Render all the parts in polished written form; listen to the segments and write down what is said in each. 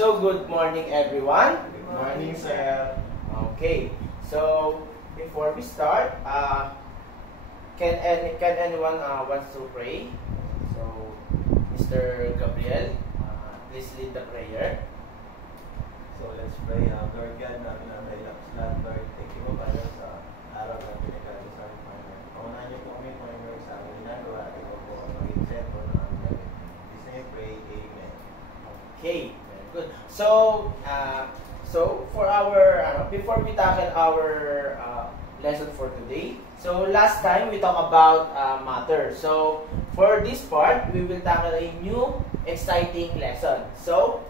So, good morning everyone. Good morning, sir. Okay. So, before we start, can anyone wants to pray? So, Mr. Gabriel, please lead the prayer. So let's pray. Lord God, namin ang dahilan sa lahat, Lord. Thank you po para sa araw na pinagkala sa amin, Panginoon. Paunahan niyo po kami, Panginoon, sa aming ginagawa at ikaw po ang maging sentro ng aming gawin. In this name, pray. Amen. Okay, very good. So for our before we tackle our lesson for today, so last time we talked about matter. So for this part, we will tackle a new exciting lesson. So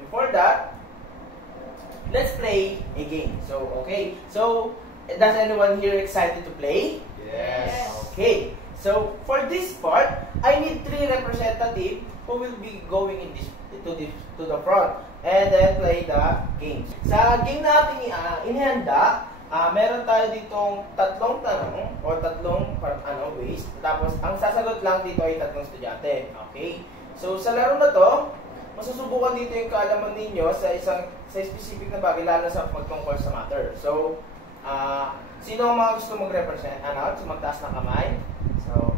before that, let's play a game. So okay. So does anyone here excited to play? Yes. Okay. So for this part, I need 3 representatives who will be going in this to the front and then play the game. Sa game natin inihanda, meron tayo ditong 3 tanong o 3 ways. Tapos ang sasagot lang dito ay 3 estudyante. Okay? So sa laro na to, masusubukan dito yung kaalaman ninyo sa specific na bagay, lalo sa pagtungkol sa matter. So, sino ang mga gusto mag-represent? Magtaas ng kamay. So,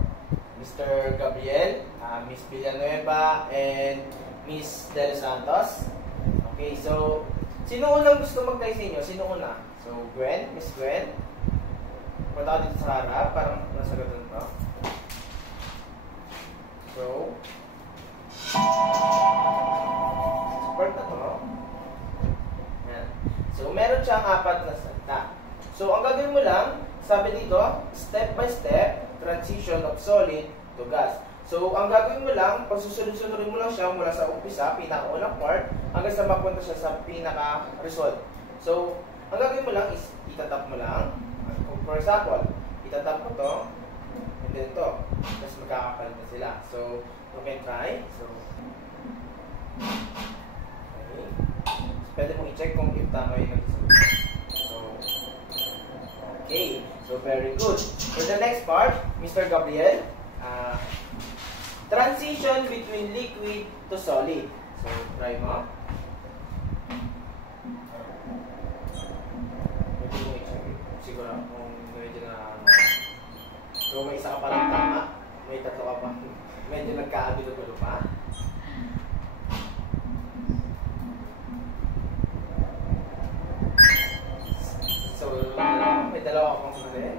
Mr. Gabriel, Miss Villanueva, and Miss De Los Santos. Okay, so, sino unang gusto mag-try sa inyo? Sino una? So, Gwen, Miss Gwen. Punta ka dito sa harap, parang nasagutan to. So, support na to. Yan. So, meron siyang 4 na salita. So, ang gagawin mo lang, sabi dito, step by step, transition of solid to gas. So, ang gagawin mo lang, pagsusunod-sunodin mo lang siya mula sa umpisa, pinakaunang part, hanggang sa mapunta siya sa pinaka-result. So, ang gagawin mo lang is, itatap mo lang. For example, itatap mo to, and then to. Tapos magkakapalit na sila. So, you can try. So, okay. So, pwede mong i-check kung if tama yung nagsasagot. So, okay. So, very good. For the next part, Mr. Gabriel, transition between liquid to solid. So, try mo. Pwede mong i-check. Siguro kung medyo na So, may isa ka pa lang tama. May 3 ka pa. Medyo nagkaagulo-gulo pa. So, may 2 ka pang mali.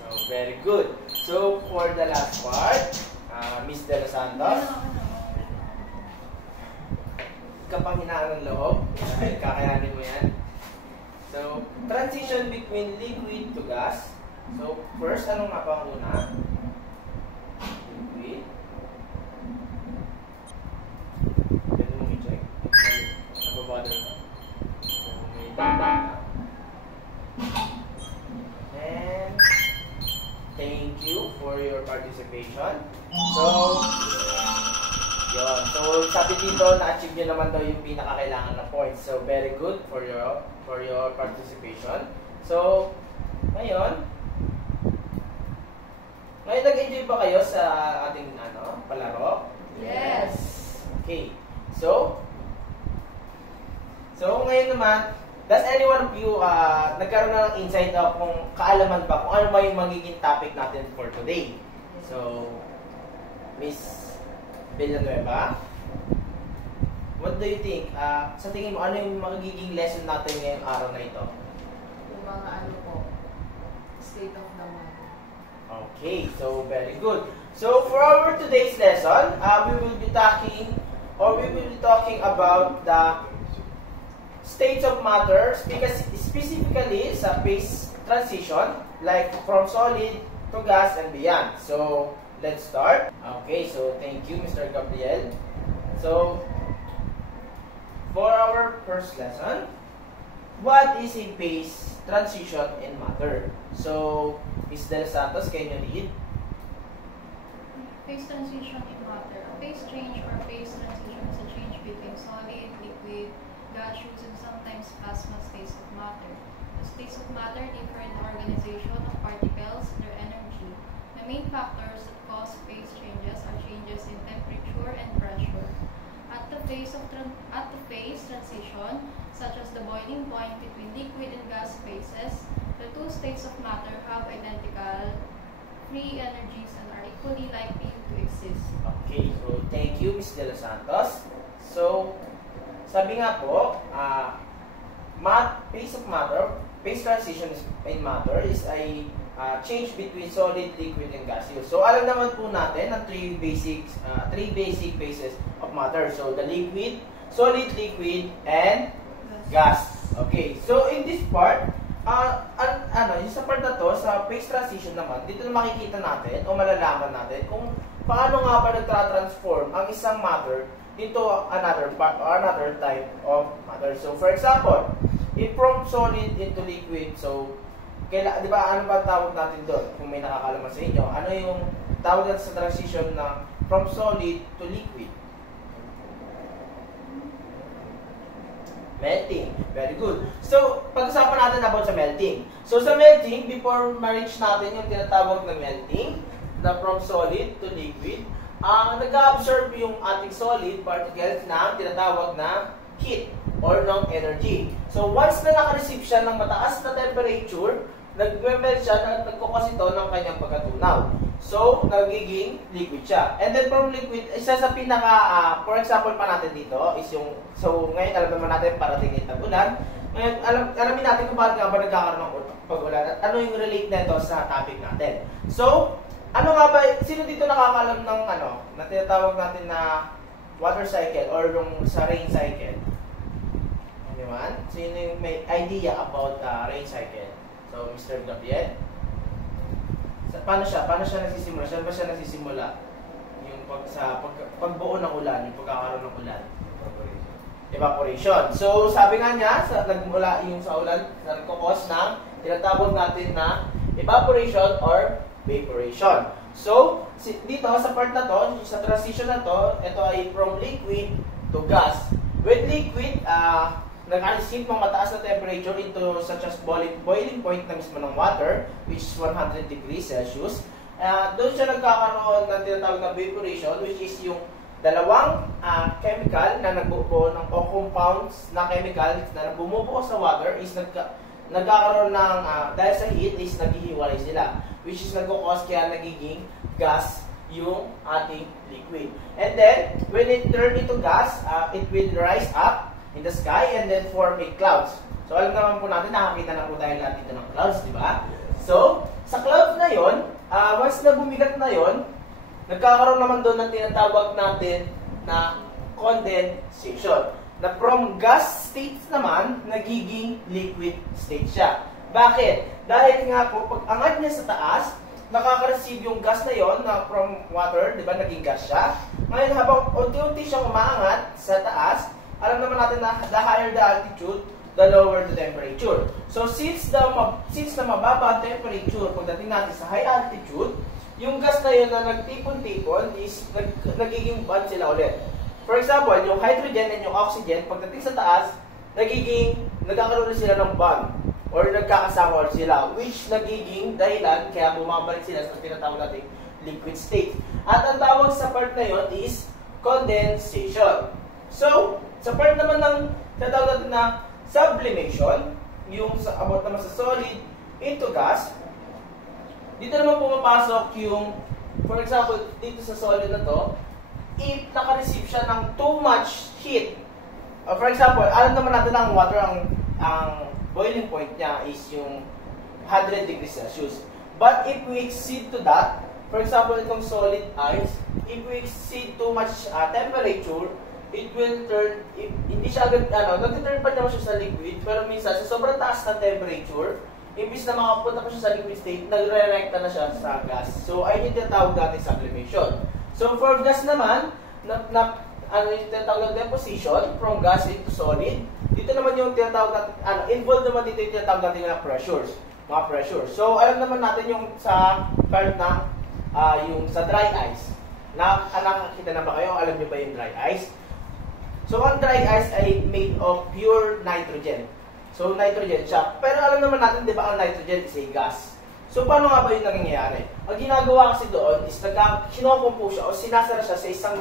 So, very good. So, for the last part, Miss De Los Santos. Kapanghinaan ng loob. Kakayanin mo yan. So, transition between liquid to gas. So, first, anong nga pa ang una? Liquid. Pwede mong i-check. Nababother na. So, may data. And, thank you for your participation. So, yun. So, sabi dito, na-achieve nyo naman daw yung pinakakailangan na points. So, very good for your participation. So, ngayon, nag-enjoy ba kayo sa ating palaro? Yes. Okay. So ngayon naman, does anyone of you nagkaroon na ng insight of kung kaalaman ba kung ano ba yung magiging topic natin for today? So, Miss Villanueva, what do you think? Sa tingin mo, ano yung magiging lesson natin ngayong araw na ito? Yung mga state of the matter. Okay, so very good. So for our today's lesson, we will be talking about the states of matter, specifically sa phase transition, like from solid to gas and beyond. So let's start. Okay, so thank you, Mr. Gabriel. So for our first lesson, what is a phase transition in matter? So, Ms. De Los Santos, can you read? Phase transition in matter. A phase change or phase transition is a change between solid, liquid, gaseous, and sometimes plasma states of matter. The states of matter differ in the organization of particles, their energy. The main factors that cause phase changes are changes in temperature and pressure. phase transition, such as the boiling point between liquid and gas phases, the two states of matter have identical free energies and are equally likely to exist. Okay, so thank you, Ms. De Los Santos. So, sabi nga po, phase transition in matter is a change between solid, liquid, and gaseous. So, alam naman po natin ang three basic phases of matter. So, the liquid, solid, liquid, and gas. Okay, so in this part, yung sa part na to, sa phase transition naman, dito na makikita natin o malalaman natin kung paano nga ba nagtra-transform ang isang matter into another type of matter. So, for example, if from solid into liquid, so, di ba, ano ba tawag natin doon? Kung may nakakalaman sa inyo, ano yung tawag natin sa transition na from solid to liquid? Melting. Very good. So, pag-usapan natin about sa melting. So, sa melting, before ma-reach natin yung tinatawag na melting, na from solid to liquid, nag-absorb yung ating solid particles na tinatawag na heat or ng energy. So, once na naka-receive siya ng mataas na temperature, nag-melt siya at nagkukos ito ng kanyang pagkatunaw. So, nagiging liquid siya. And then from liquid, isa sa pinaka, for example pa natin dito, is yung, so ngayon alam naman natin parating ng tag-ulan. Ngayon, alamin natin kung bakit nga ba nagkakaroon ng pag-ulan at ano yung relate nito sa topic natin. So, ano nga ba, sino dito nakakalam ng na tinatawag natin na water cycle or yung sa rain cycle? Anyone? Sino yung may idea about rain cycle? So, Mr. Gabriel? Paano siya nagsisimula? Saan ba siya nagsisimula? Yung pagbuo ng ulan, yung pagkakaroon ng ulan. Evaporation. So, sabi nga niya, nagmula yung sa ulan, nagkukos ng tinatawag natin na evaporation or vaporation. So, dito sa part na to, sa transition na to, ito ay from liquid to gas. With liquid, nag-receive ng mataas na temperature into such as boiling point na mismo ng water, which is 100 degrees Celsius. Doon siya nagkakaroon ng tinatawag na vaporation, which is yung dalawang chemical na nagbubuo ng o compounds na chemical na bumubuo sa water is nagkakaroon ng dahil sa heat is naghihiwalay sila, which is nagkukos kaya nagiging gas yung ating liquid. And then when it turn into gas, it will rise up in the sky and then form a clouds. So alam naman po natin, nakakita na po tayo lahat dito ng clouds, di ba? So sa clouds na yon, once na bumigat na yon, nagkakaroon naman doon ng tinatawag natin na condensation. Na from gas states naman, nagiging liquid state siya. Bakit? Dahil nga po, pag angat niya sa taas, nakaka-receive yung gas na yon na from water, di ba, naging gas siya. Ngayon, habang unti-unti siyang umaangat sa taas, alam naman natin na the higher the altitude, the lower the temperature. So, since na mababa ang temperature pagdating natin sa high altitude, yung gas na yun na nagtipon-tipon is nagiging bond sila ulit. For example, yung hydrogen and yung oxygen, pagdating sa taas, nagkakaroon sila ng bond or nagkakasama ulit sila, which nagiging dahilan kaya bumabalik sila sa tinatawag nating liquid state. At ang tawag sa part na yun is condensation. So, sa part naman ng tinatawag natin na sublimation, yung about naman sa solid into gas, dito naman pumapasok yung, for example, dito sa solid na to, if naka-receive siya ng too much heat. For example, alam naman natin ang water, ang boiling point niya is yung 100 degrees Celsius. But if we exceed to that, for example, itong solid ice, if we exceed too much temperature, it will turn, hindi siya agad, nag-turn pa naman siya sa liquid, pero minsan, sa sobrang taas na temperature, imbis na makapunta pa siya sa liquid state, nagre-recta na siya sa gas. So, ayun yung tinatawag natin sublimation. So, for gas naman, ano yung tinatawag na deposition from gas into solid. Dito naman yung tinatawag natin, involved naman dito yung tinatawag natin na pressures. Mga pressures. So, alam naman natin yung sa part na, yung sa dry ice. Nakakita na ba kayo? Alam niyo ba yung dry ice? So, ang dry ice ay made of pure nitrogen. So, nitrogen siya. Pero alam naman natin, di ba, ang nitrogen is a gas. So, paano nga ba yung nangyayari? Ang ginagawa kasi doon is kinopompo siya o sinasara siya sa isang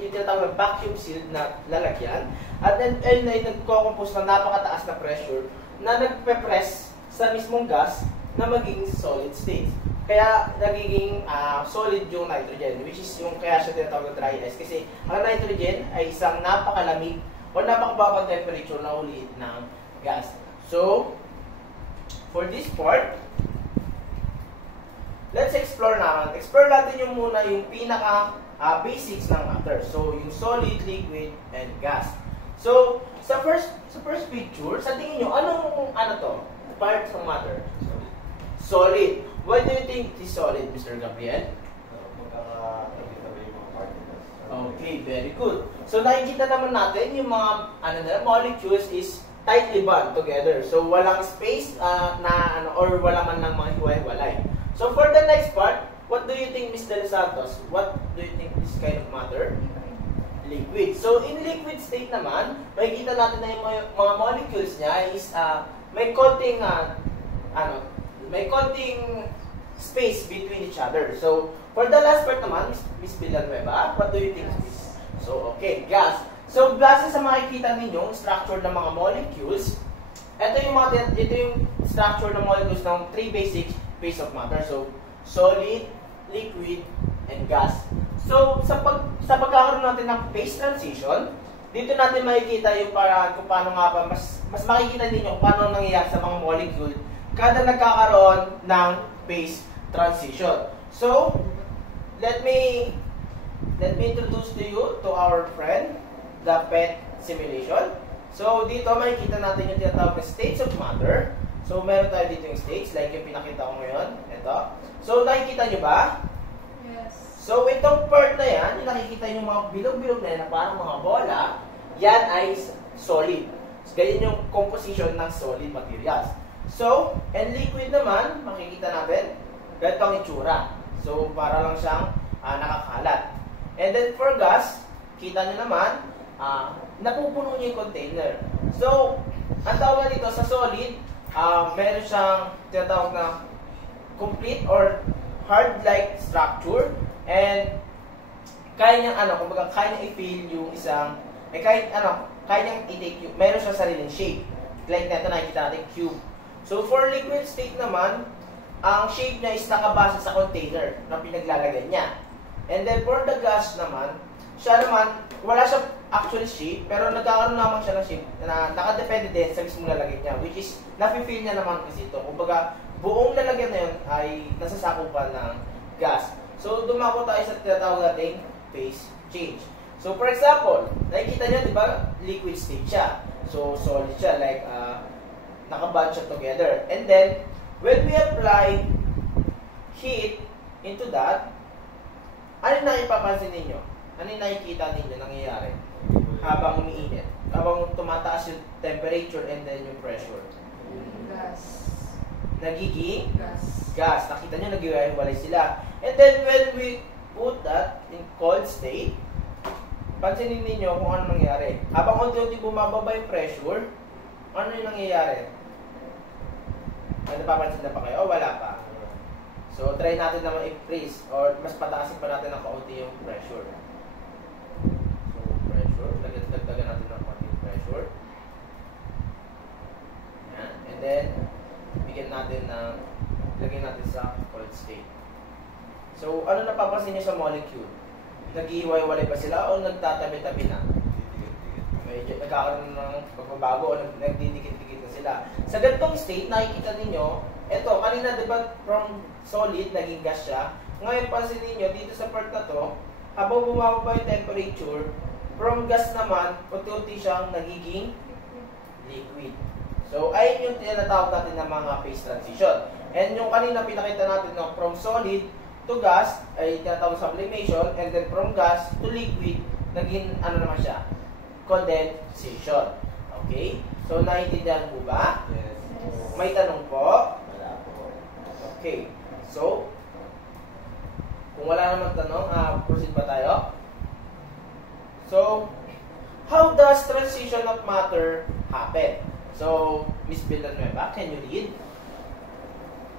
yung tinatawag na vacuum sealed na lalagyan. At then ay nagko-compose ng napakataas na pressure na nagpe-press sa mismong gas na maging solid state. Kaya nagiging solid yung nitrogen, which is yung kaya siya tinatawag na dry ice. Kasi ang nitrogen ay isang napakalamig o napakababang temperature na ulit ng gas. So, for this part, let's explore naman. Explore natin yung muna yung pinaka basics ng matter. So, yung solid, liquid, and gas. So, sa first picture, sa tingin nyo, ano to? Part ng matter? Solid. Why do you think it is solid, Mr. Gabriel? Magkakatabi yung mga particles. Okay, very good. So, nakikita naman natin yung mga molecules is tightly bound together. So, walang space or wala man lang mga hiwa-hiwalay. So, for the next part, what do you think, Ms. De Los Santos? What do you think this kind of matter? Liquid. So, in liquid state naman, makikita natin na yung mga molecules niya is may konting space between each other. So, for the last part naman, Ms. Villanueva, what do you think? So, okay, gas. So, base sa makikita ninyong structure ng mga molecules, ito yung structure ng molecules ng three basic phase of matter. So, solid, liquid, and gas. So, sa pagkakaroon natin ng phase transition, dito natin makikita yung kung paano nga ba, mas makikita ninyo kung paano nangyayari sa mga molecule kada nagkakaroon ng phase transition. So, let me introduce to you to our friend, the PET simulation. So, dito makikita natin yung tinatawag na states of matter. So, meron tayo dito yung states, like yung pinakita ko ngayon. Ito. So, nakikita nyo ba? Yes. So, itong part na yan, yung nakikita nyo mga bilog-bilog na yan na parang mga bola, yan ay solid. So, ganyan yung composition ng solid materials. So, and liquid naman, makikita natin, ganito ang itsura. So, para lang siyang nakakalat. And then for gas, kita nyo naman, napupuno nyo yung container. So, ang tawag dito sa solid, meron siyang tinatawag na complete or hard-like structure. And kaya niyang kumbaga kaya niyang i-fill yung isang kaya niyang i-take yung meron siyang sariling shape. Like nito nakikita natin cube. So for liquid state naman, ang shape niya is nakabase sa container na pinaglalagay niya. And then for the gas naman, siya naman wala siya actual shape, pero nagkakaroon naman siya ng shape na nakadepende din sa mismong lalagyan niya, which is nafe-fill niya naman kasi ito. Kumbaga buong lalagyan na yun ay nasasakupan ng gas. So, dumako tayo sa tinatawag nating phase change. So, for example, nakikita nyo, di ba, liquid state siya. So, solid siya, like, nakaband siya together. And then, when we apply heat into that, ano na ipapansin ninyo? Ano yung nakikita ninyo nangyayari habang umiinit? Habang tumataas yung temperature and then yung pressure? Gas. Nagiging? Gas. Gas. Nakita nyo, nag-iwalay sila. And then, when we put that in cold state, pansinin ninyo kung ano nangyayari. Habang unti-unti bumababa yung pressure, ano yung nangyayari? May napapansin na pa kayo? O wala pa? So, try natin naman i-freeze or mas pataasin pa natin ng kaunti yung pressure. So, pressure. Dagdagan natin ng konting pressure. Yan. And then, bigyan natin ng lagyan natin sa cold state. So, ano napapansin niyo sa molecule? Nag-iiwalay ba sila o nagtatabi-tabi na? Medyo nagkakaroon ng pagbabago o nagdidikit-dikit na sila. Sa ganitong state, nakikita ninyo, eto, kanina diba from solid, naging gas siya. Ngayon, pansin ninyo, dito sa part na to, habang bumababa yung temperature, from gas naman, unti-unti siyang nagiging liquid. So, ayun yung tinatawag natin ng mga phase transition. And yung kanina pinakita natin no, from solid to gas, ay tinatawag sublimation, and then from gas to liquid, naging ano naman siya? Condensation. Okay? So, naiintindihan po ba? Yes. May tanong po? Wala po. Okay. So, kung wala namang tanong, proceed ba tayo? So, how does transition of matter happen? So, Ms. Villanueva, can you read?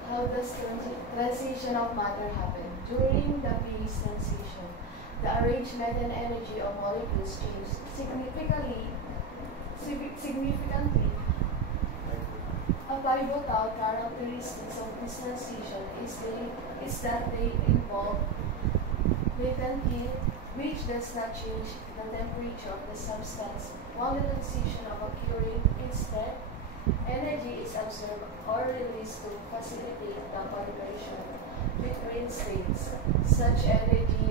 How does transition of matter happen? During the phase transition, The arrangement and energy of molecules change significantly. A pivotal characteristic of this transition is that they involve latent heat, which does not change the temperature of the substance while the transition of occurring. Instead, energy is absorbed or released to facilitate the vibration between states. Such energy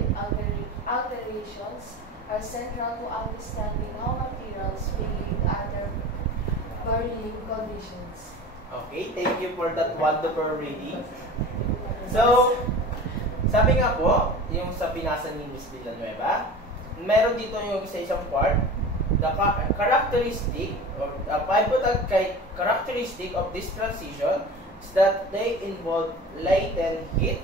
alterations are central to understanding how materials behave under varying conditions. Okay, thank you for that wonderful reading. So, sabi nga po, yung sa pinasa ni Ms. Villanueva, meron dito yung isang part, the characteristic or pivotal characteristic of this transition is that they involve latent heat,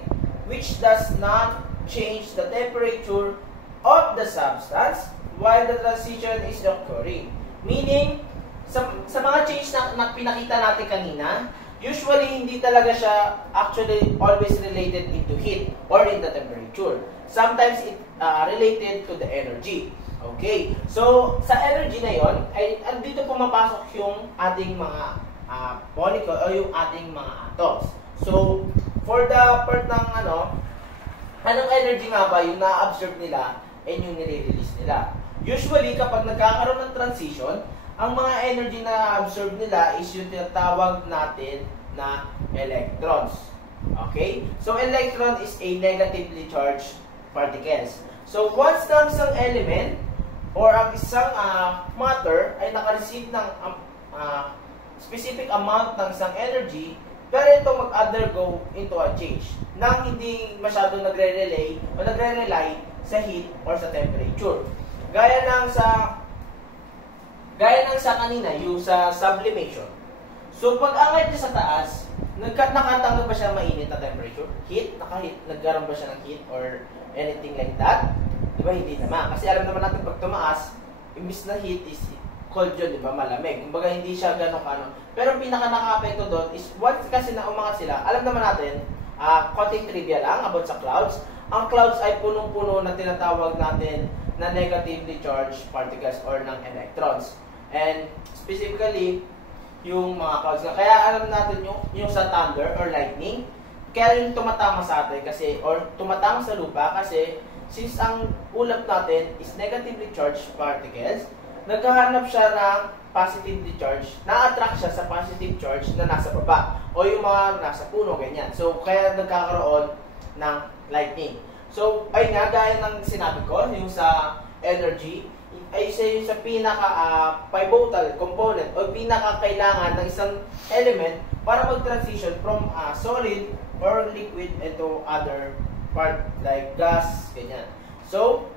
which does not change the temperature of the substance while the transition is occurring. Meaning, sa mga change na pinakita natin kanina, usually hindi talaga siya actually always related into heat or in the temperature. Sometimes it related to the energy. Okay, so sa energy na yon ay andito pumapasok yung ating mga molecule o yung ating mga atoms. So for the part ng anong energy nga ba yung na-absorb nila and yung nire-release nila. Usually kapag nagkakaroon ng transition, ang mga energy na absorb nila is yung tinatawag natin na electrons. Okay? So electron is a negatively charged particles. So once na isang element or ang isang matter ay naka-receive ng specific amount ng isang energy, pero ito mag-undergo into a change nang hindi masyado nagre-relay o nagre-rely sa heat or sa temperature. Gaya ng sa kanina, yung sa sublimation. So pag angat niya sa taas, nakatanggap ba siya mainit na temperature? Heat? Nagkaroon ba siya ng heat or anything like that? Diba? Hindi naman. Kasi alam naman natin pag tumaas, imbis na heat is cold yun, diba? Malamig. Kumbaga hindi siya gano'ng kano. Pero pinaka nakaka-apekto doon is once kasi na umangat sila, alam naman natin, konting trivia lang about sa clouds. Ang clouds ay punong-puno na tinatawag natin na negatively charged particles or ng electrons. And specifically, yung mga clouds nga. Kaya alam natin yung sa thunder or lightning, kaya yung tumatama sa atin kasi, or tumatama sa lupa kasi since ang ulap natin is negatively charged particles, naghahanap siya ng positively charged, na-attract siya sa positive charge na nasa baba o yung mga nasa puno, ganyan. So, kaya nagkakaroon ng lightning. So, ay nga, gaya ng sinabi ko, yung sa energy, ay isa yung sa pinaka-pivotal component o pinaka-kailangan ng isang element para mag-transition from solid or liquid into other part like gas, ganyan. So,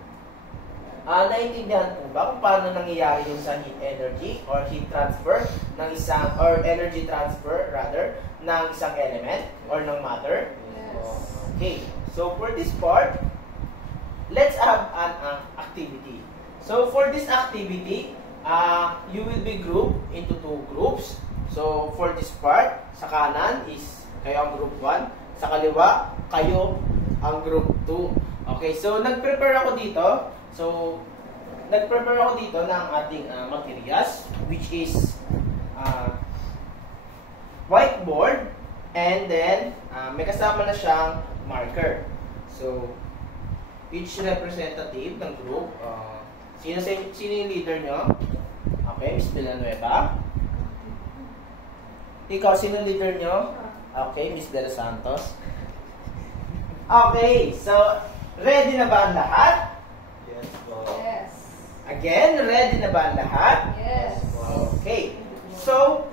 naintindihan po ba kung paano nangyayari yung sa heat energy or heat transfer ng isang, or energy transfer rather, ng isang element or ng matter? Yes. Okay, so for this part, let's have an activity. So for this activity, you will be grouped into two groups. So for this part, sa kanan is kayo ang group 1, sa kaliwa, kayo ang group 2. Okay, so nag-prepare ako dito. So, nag-prepare ako dito ng ating materials, which is whiteboard, and then may kasama na siyang marker. So, each representative ng group, sino yung leader nyo? Okay, Ms. Villanueva. Ikaw, sino leader nyo? Okay, Ms. De Los Santos. Okay, so, ready na ba ang lahat? Yes po. Yes. Again, ready na ba ang lahat? Yes. Okay. So,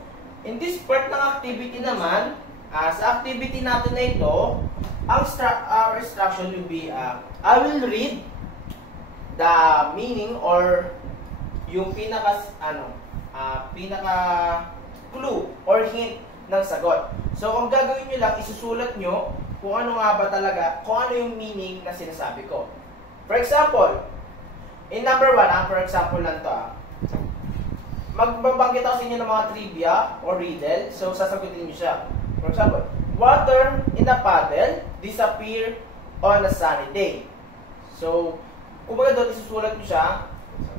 in this part ng activity naman, sa activity natin na ito, our instruction will be, I will read the meaning or yung pinaka clue or hint ng sagot. So, ang gagawin nyo lang, isusulat nyo kung ano nga ba talaga, kung ano yung meaning na sinasabi ko. For example, in number 1, for example lang to, magbabanggit ako sa inyo ng mga trivia or riddle, so sasagutin nyo siya. For example, water in a puddle disappear on a sunny day. So, kumbaga doon isusulat ko siya,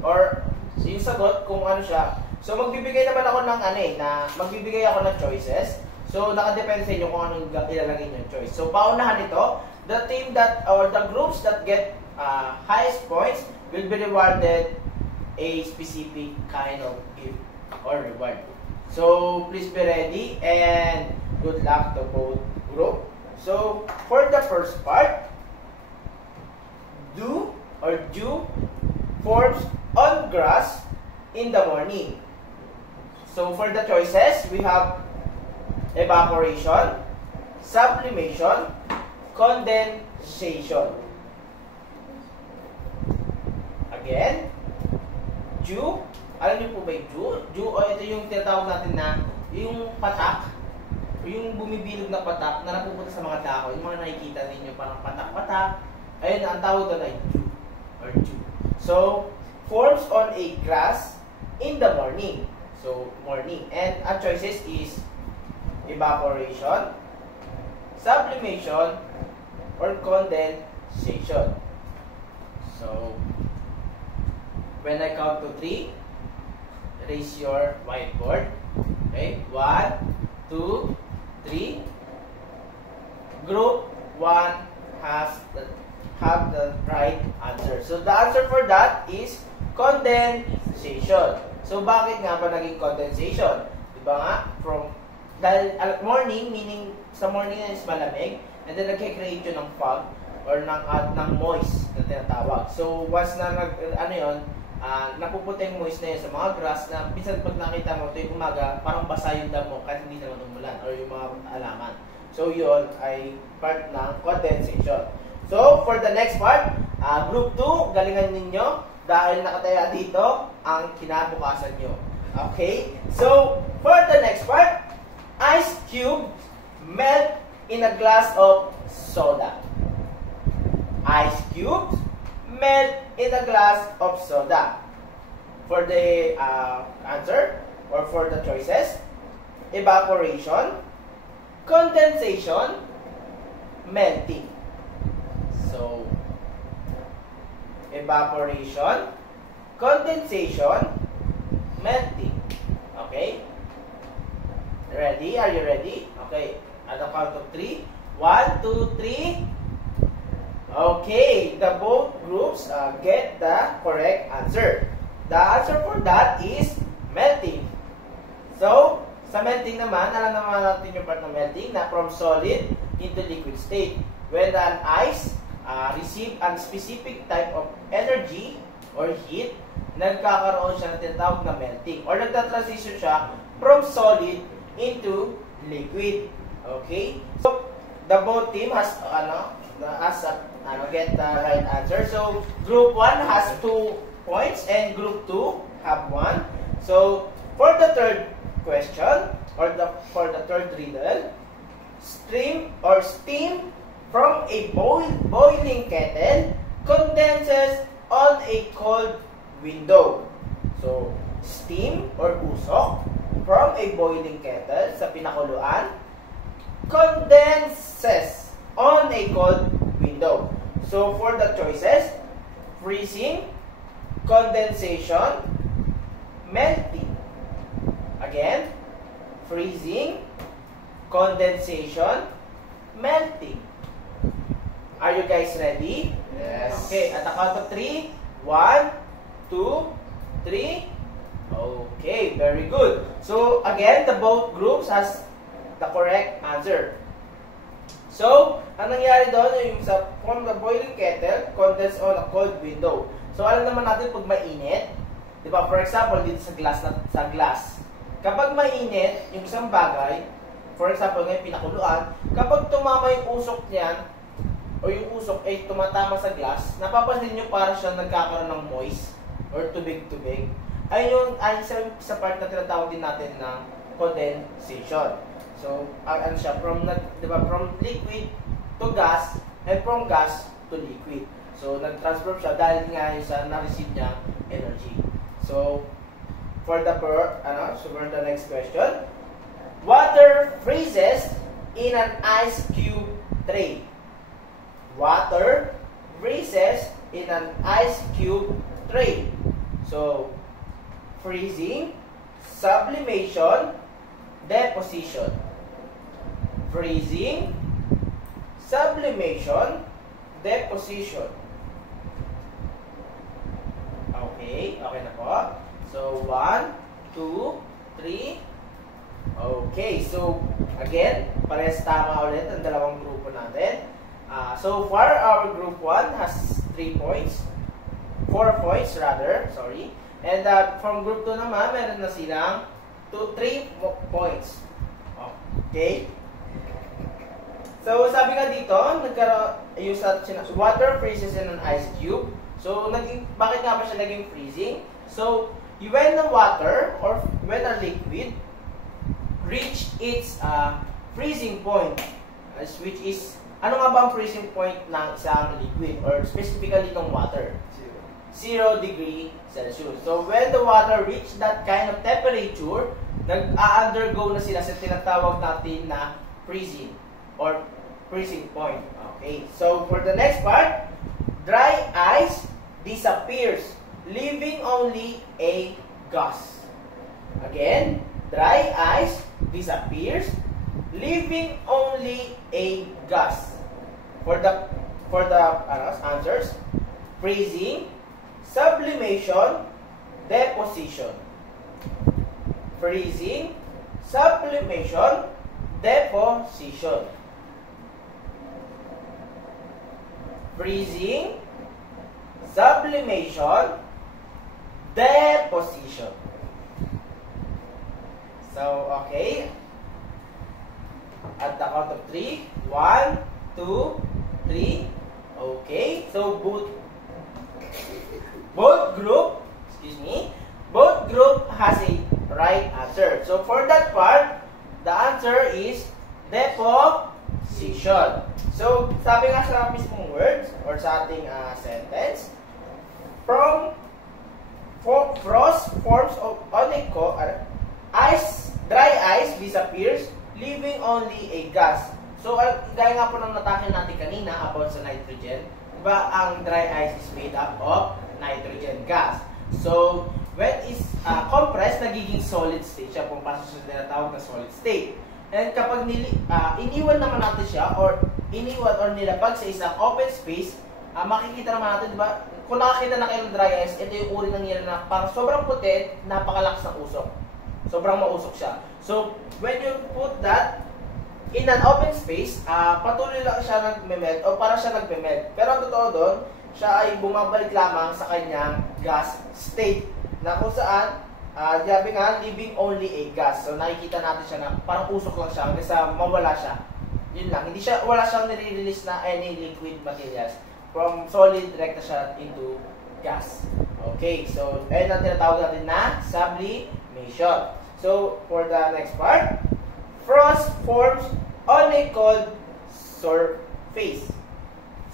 or yung sagot kung ano siya. So, magbibigay naman ako ng magbibigay ako ng choices. So, nakadepende sa inyo kung anong ilalagay nyo choice. So, paunahan ito, the team that, or the groups that get highest points will be rewarded a specific kind of gift or reward. So, please be ready and good luck to both group. So, for the first part, dew forms on grass in the morning. So, for the choices, we have evaporation, sublimation, condensation. Again, dew. Alam niyo po ba yung dew? Dew, o ito yung tinatawag natin na yung patak, yung bumibilog na patak na napupunta sa mga dahon, yung mga nakikita ninyo parang patak-patak. Ayun, ang tawag doon ay dew or dew. So, forms on a grass in the morning. So, morning. And our choices is evaporation, sublimation, or condensation. So, when I count to 3, raise your whiteboard. Okay? 1, 2, 3. Group 1 have the right answer. So, the answer for that is condensation. So, bakit nga ba naging condensation? Diba nga? Dahil morning, meaning sa morning na is malamig, and then nagkikreate yun ng fog or ng moist na tinatawag. So, once na napuputi yung moist na yun sa mga grass na minsan pag nakita mo ito yung umaga, parang basa yung damo kahit hindi naman umulan or yung mga alaman. So, yun ay part ng condensation. So, for the next part, group 2, galingan ninyo dahil nakataya dito ang kinabukasan nyo. Okay? So, for the next part, ice cube melt in a glass of soda. Ice cubes melt in a glass of soda. For the answer, or for the choices, evaporation, condensation, melting. So, evaporation, condensation, melting. Okay? Ready? Are you ready? Okay. At the count of 3. 1, 2, 3. Okay. The both groups get the correct answer. The answer for that is melting. So, sa melting naman, alam naman natin yung part ng melting na from solid into liquid state. When an ice receive a specific type of energy or heat, nagkakaroon siya ng tinatawag na melting or nagta-transition siya from solid into liquid. Okay? So, the both team has get the right answer. So, group 1 has 2 points and group 2 have 1. So, for the third question or for the third riddle, steam from a boiling kettle condenses on a cold window. So, steam or usok from a boiling kettle sa pinakuluan condenses on a cold window. So, for the choices, freezing, condensation, melting. Again, freezing, condensation, melting. Are you guys ready? Yes. Okay, at the count of 3. 1, 2, 3. Okay, very good. So, again, the both groups has the correct answer. So, ang nangyari doon, yung from the boiling kettle, condense on a cold window. So, alam naman natin pag mainit, di ba? For example, dito sa glass. Kapag mainit, yung isang bagay, for example, ngayon pinakuluan, kapag tumama yung usok niyan, o yung usok ay tumatama sa glass, napapansin nyo para siya nagkakaroon ng moist or tubig-tubig. Ayun ay sa part na tinatawag din natin ng condensation. So, ano siya, from liquid to gas and from gas to liquid. So, nag-transfer siya dahil nga yung sa na-receive niya energy. So, for the next question, water freezes in an ice cube tray. Water freezes in an ice cube tray. So, freezing, sublimation, deposition. Freezing, sublimation, deposition. Okay, okay na po. So, 1, 2, 3. Okay, so, again, parehas tama ulit ang dalawang grupo natin. So far, our group 1 has 3 points. 4 points rather, sorry. And from group 2 naman, meron na silang 3 points. Okay? So, sabi nga dito, use water freezes in an ice cube. So, bakit nga ba siya naging freezing? So, when the water or when a liquid reach its freezing point, which is, ano nga ba ang freezing point ng isang liquid or specifically itong water? 0 degree Celsius. So, when the water reach that kind of temperature, nag-undergo na sila sa tinatawag natin na freezing or freezing point. Okay. So, for the next part, dry ice disappears, leaving only a gas. Again, dry ice disappears, leaving only a gas. For the answers, freezing, sublimation, deposition. Freezing, sublimation, deposition. Freezing, sublimation, deposition. So, okay. At the count of 3, 1, 2, 3. Okay. So, both group has a right answer. So, for that part, the answer is deposition. So, sabi nga sa mismong words or sa ating sentence, frost forms on a dry ice disappears, leaving only a gas. So, gaya nga po ng natake natin kanina about sa nitrogen, diba ang dry ice is made up of nitrogen gas. So, when is compressed, nagiging solid state siya, pumapasok sa tinatawag na solid state. And kapag iniwan naman natin siya or nilapag sa isang open space, makikita naman natin, diba, kung nakakita na kayo ng dry ice, ito yung uri ng yelo na parang sobrang puti, napakalakas ng usok. Sobrang mausok siya. So, when you put that in an open space, patuloy lang siya nagme-melt o para siya nagme-melt. Pero ang totoo doon, siya ay bumabalik lamang sa kanyang gas state na kung saan, sabi nga, leaving only a gas. So, nakikita natin siya na parang usok lang siya hanggang sa mawala siya. Yun lang. Wala siyang nire-release na any liquid materials. From solid, direct na siya into gas. Okay, so, ayun ang tinatawag natin na sublimation. So, for the next part, frost forms on a cold surface.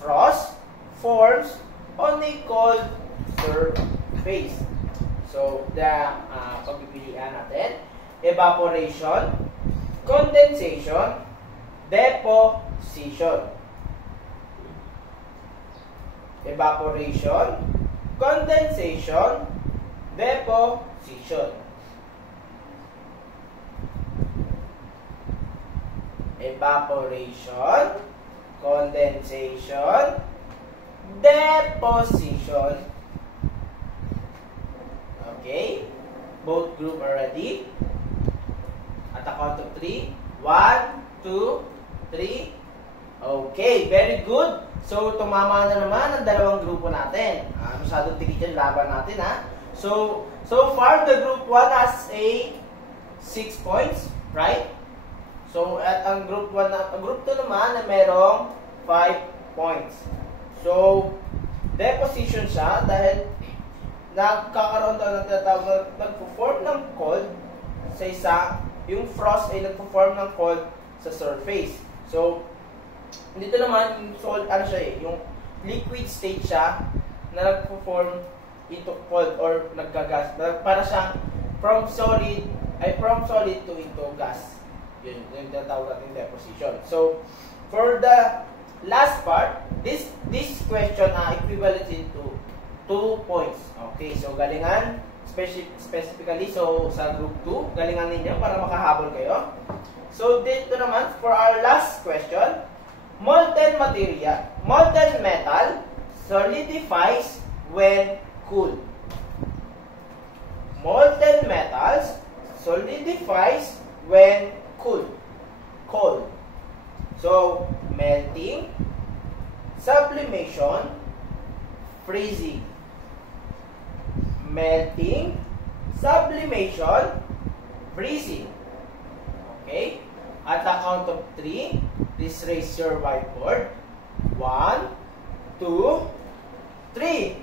Frost forms on a cold surface. So, the pagpipilian natin, evaporation, condensation, deposition. Evaporation, condensation, deposition. Evaporation, condensation, deposition. Okay? Both group are ready. At the count of 3. 1, 2, 3. Okay, very good. So, tumama na naman ang dalawang grupo natin. Masyadong tigilan laban natin, ha? So far, the group 1 has a 6 points, right? So, at ang group 2 naman na merong 5 points. So, deposition siya dahil nagkakaroon daw ng tinatawag na nagpo-form ng cold sa isa, yung frost ay nagpo-form ng cold sa surface. So, dito naman, yung liquid state siya na nagpo-form into cold or naggagas. Para siyang from solid to into gas. Yun yung tinatawag natin deposition. So, for the last part, this question equivalent to 2 points. Okay, so galingan specifically so sa group 2, galingan ninyo para makahabol kayo. So dito naman for our last question, molten metal solidifies when cooled. Molten metals solidifies when cooled. So, melting, sublimation, freezing. Melting, sublimation, freezing. Okay? At the count of 3, please raise your whiteboard. 1, 2, 3.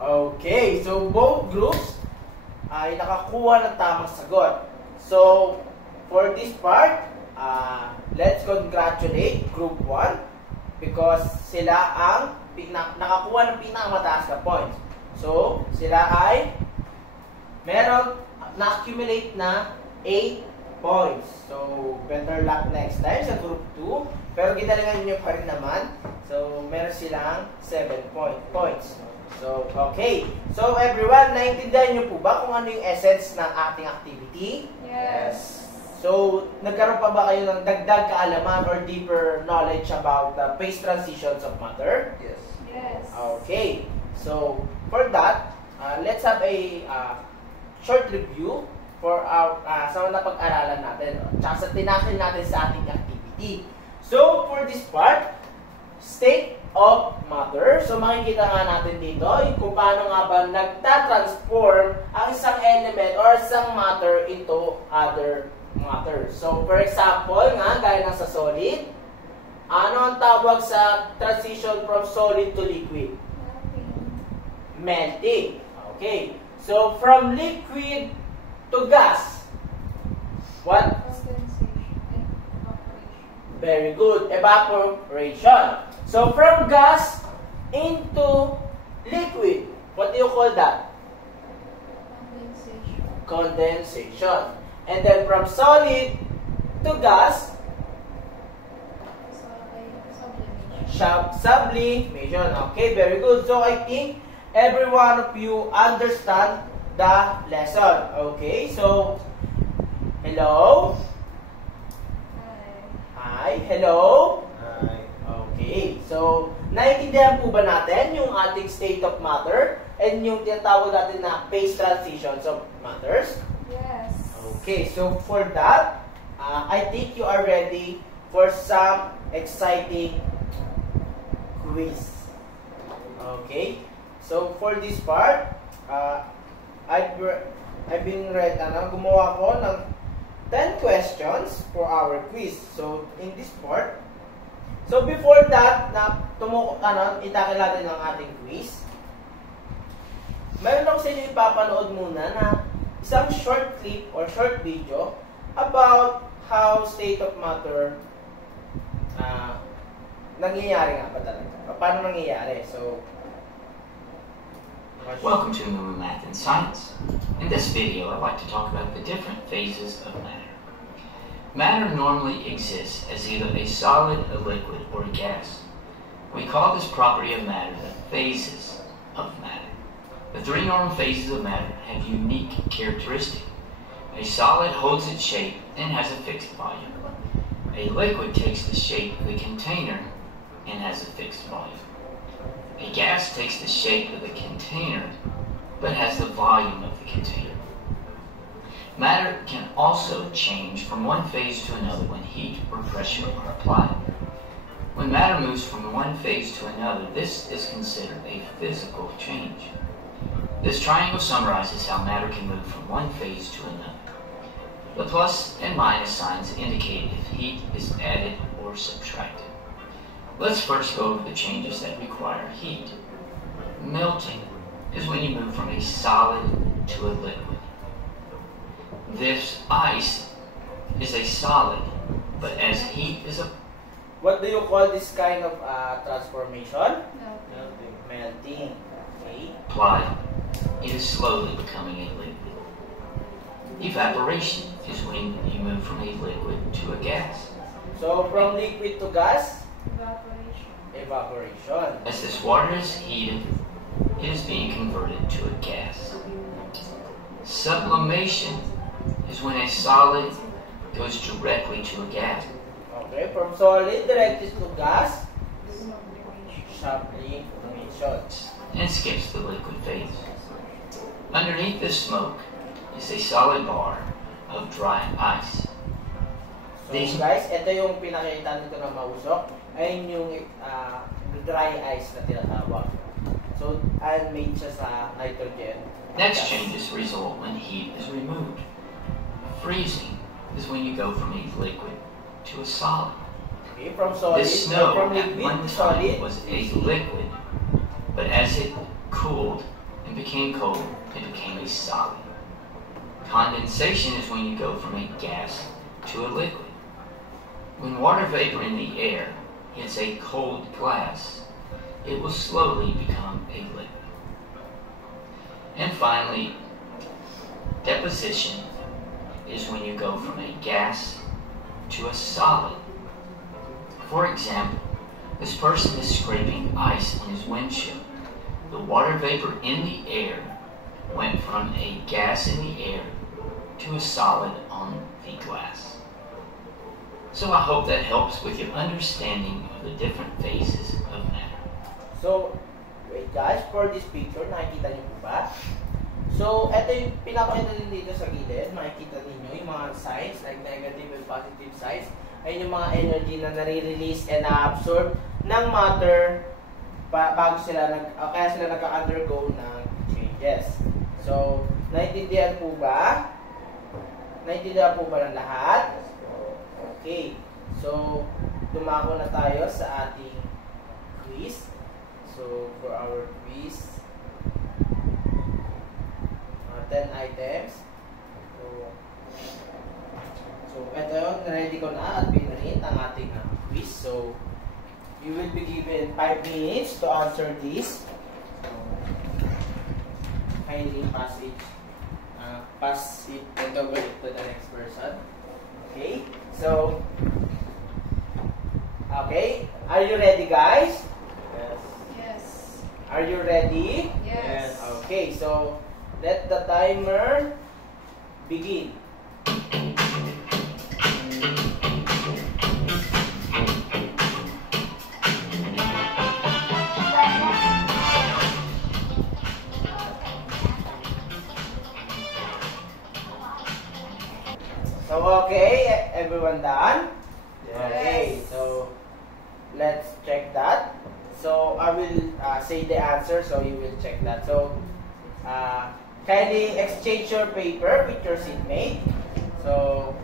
Okay, so both groups ay nakakuha ng tamang sagot. So, for this part, let's congratulate Group 1 because sila ang nakakuha ng pinakamataas na points. So, sila ay meron na-accumulate na 8 points. So, better luck next time sa Group 2. Pero ginalingan nyo pa rin naman. So, meron silang 7 points. So, okay. So, everyone, naintindihan nyo po ba kung ano yung essence ng ating activity? Yes. So, nagkaroon pa ba kayo ng dagdag kaalaman or deeper knowledge about the phase transitions of matter? Yes. Yes. Okay. So, for that, let's have a short review for our sa napag-aralan natin. Tsaka sa tinakil natin sa ating activity. So, for this part, state of matter. So, makikita nga natin dito kung paano nga ba nagta-transform ang isang element or isang matter into other matter. So, for example, nga, gaya ng sa solid, ano ang tawag sa transition from solid to liquid? Melting. Okay. So, from liquid to gas, what? Condensation. Evaporation. Very good. Evaporation. So, from gas into liquid, what do you call that? Condensation. Condensation. And then from solid to gas, Sublimation. sublimation. Okay, very good. So, I think every one of you understand the lesson. Okay, so, hello? Hi, hello? Hi. Okay, so, naiintindihan po ba natin yung ating state of matter and yung tinatawag natin na phase transitions of matters? Yes. Okay, so for that, I think you are ready for some exciting quiz. Okay, so for this part, I've been gumawa ko ng 10 questions for our quiz. So in this part, so before that, itakil natin ang ating quiz. Meron ako sa inyo ipapanood muna na isang short clip or short video about how state of matter nangyayari nga ba talaga? Paano nangyayari? So, welcome to Moo Math and Science. In this video, I'd like to talk about the different phases of matter. Matter normally exists as either a solid, a liquid, or a gas. We call this property of matter the phases of matter. The 3 normal phases of matter have unique characteristics. A solid holds its shape and has a fixed volume. A liquid takes the shape of the container and has a fixed volume. A gas takes the shape of the container but has the volume of the container. Matter can also change from one phase to another when heat or pressure are applied. When matter moves from one phase to another, this is considered a physical change. This triangle summarizes how matter can move from one phase to another. The plus and minus signs indicate if heat is added or subtracted. Let's first go over the changes that require heat. Melting is when you move from a solid to a liquid. This ice is a solid, but as heat is what do you call this kind of transformation? Melting. Melting. Okay. applied, it is slowly becoming a liquid. Evaporation is when you move from a liquid to a gas. So, from liquid to gas, Evaporation. Evaporation. As this water is heated, it is being converted to a gas. Sublimation is when a solid goes directly to a gas. Okay, from solid directed to gas, sublimation. And skips the liquid phase. Underneath this smoke is a solid bar of dry ice. So guys, ito yung pinakita nito na mausok. Ayun yung dry ice na tinatawag. So, and made siya sa nitrogen. Next changes result when heat is removed. Freezing is when you go from a liquid to a solid. Okay, from solid, This snow from at liquid one to solid. time was a liquid, but as it cooled and became cold, it became a solid. Condensation is when you go from a gas to a liquid. When water vapor in the air hits a cold glass, it will slowly become a liquid. And finally, deposition is when you go from a gas to a solid. For example, this person is scraping ice on his windshield. The water vapor in the air went from a gas in the air to a solid on the glass. So I hope that helps with your understanding of the different phases of matter. So, wait guys, for this picture, nakikita niyo po ba? So, ito yung pinapakita din dito sa gilid. Makikita ninyo yung mga signs, like negative and positive signs. Ayun yung mga energy na nare-release and na-absorb ng matter bago sila kaya sila nag-undergo ng changes. So, naintindihan po ba? Naintindihan po ba ng lahat? Okay. So, dumako na tayo sa ating quiz. So, for our quiz, 10 items. So, ito yung ready ko na at pinrint ang ating quiz. So, you will be given 5 minutes to answer this. So, kindly pass it and over it to the next person. Okay? So, okay. Are you ready, guys? Yes. Yes. Are you ready? Yes. Okay, so let the timer begin. So, okay, everyone done? Okay, so let's check that. So, I will say the answer, so you will check that. So, kindly exchange your paper with your seatmate. So,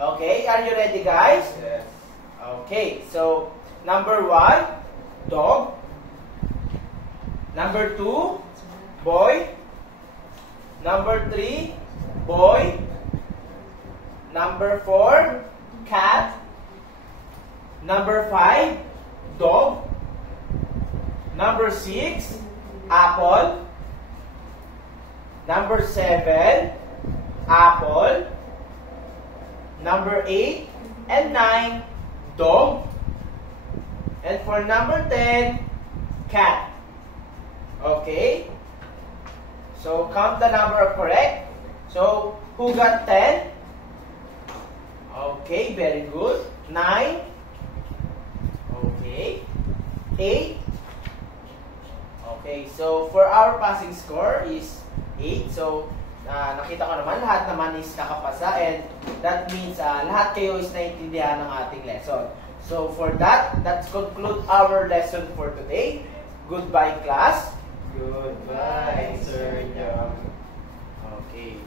okay, are you ready, guys? Yes. Okay, so number 1, dog. Number 2, boy. Number 3, boy. Number 4, cat. Number 5, dog. Number 6, apple. Number 7, apple. Number 8 and 9, dog. And for number 10, cat. Okay? So, count the number correct. So, who got 10? Okay, very good. 9. Okay. 8. Okay, so for our passing score is 8. So, nakita ko naman, lahat naman is nakapasa and that means lahat kayo is naintindihan ng ating lesson. So, for that, let's conclude our lesson for today. Goodbye, class. Goodbye, Sir Young. Okay.